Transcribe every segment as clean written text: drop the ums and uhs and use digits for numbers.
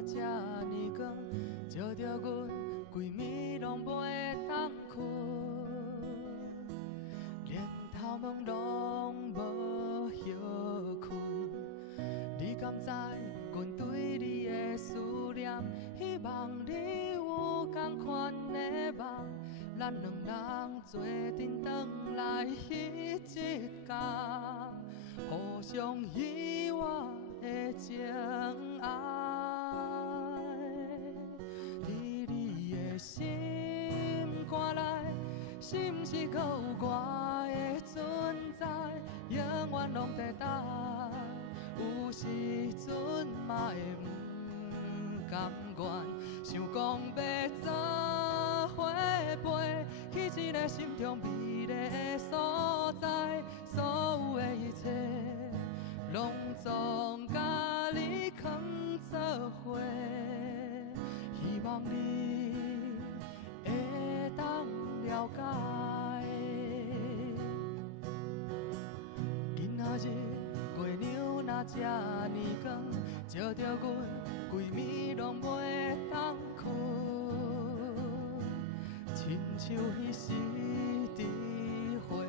若这呢光，照着阮规暝拢袂当困，连头毛拢无歇困。你敢知阮对你的思念？希望你有同款的梦，咱两人做阵转来彼一天，互相遗忘的情爱。伫你的心肝内，是毋是搁有我的存在？永远拢在等，有时阵嘛会不甘愿，想讲要做伙陪，去一个心中美丽的所在，所有的一切拢总甲你藏做伙，希望你会当了解。今仔日月亮若这呢光，照着阮规暝拢袂当困，亲像彼时伫花园。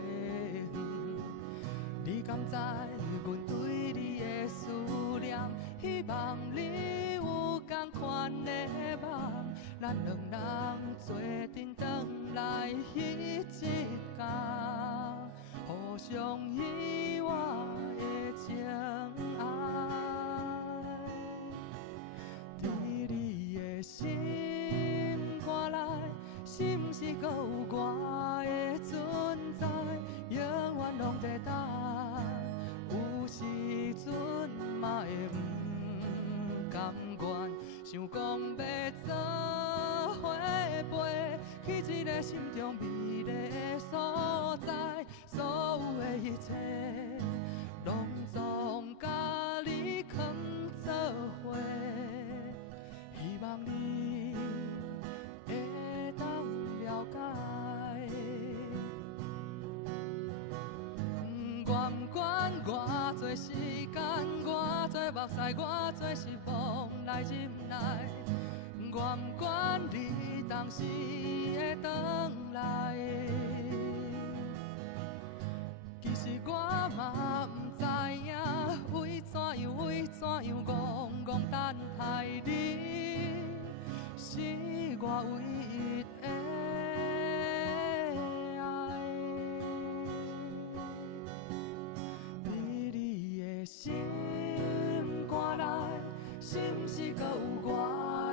你敢知阮对你的思念？希望你有同款的梦，咱两人做阵转来彼一天，互相遗忘的情爱。伫你的心肝内，是毋是搁有我的存在？永远拢在等，有时阵嘛会不甘愿，想讲要做伙陪，去一个心中美丽的所在，所有的一切拢总甲你藏做伙，希望你会当了解。管偌多时间，偌多目屎，偌多失望来忍耐，我不管你当时会回来。其实我嘛不知影，为怎样戆等待你，是我唯一的。心肝内，是毋是搁有我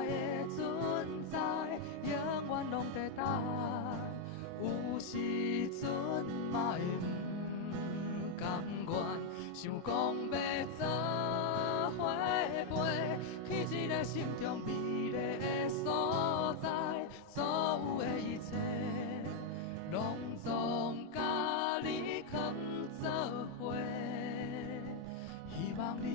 的存在？永远拢在等，有时阵嘛会不甘愿，想讲要做伙陪，去一个心中美丽的所在，所有的一切拢总甲你藏做伙。希望你